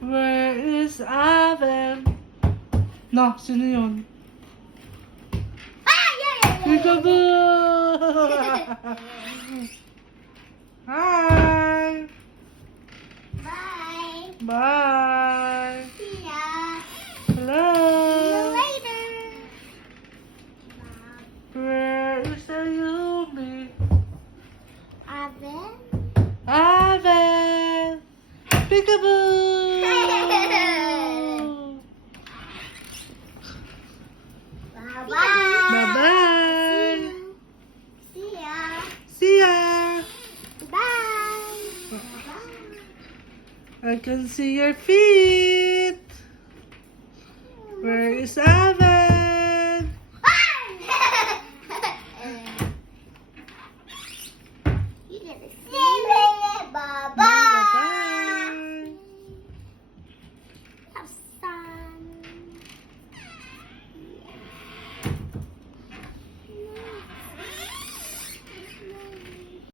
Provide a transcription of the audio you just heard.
Where is Aven? No, sino yun? Ah, yeah. Peekaboo! Hi! Bye. Bye! See ya. Hello! See you later. Where is Ayumi? Aven. Aven! Peekaboo! Bye-bye. Bye-bye! See ya. See ya! Bye. I can see your feet! Where is Aven?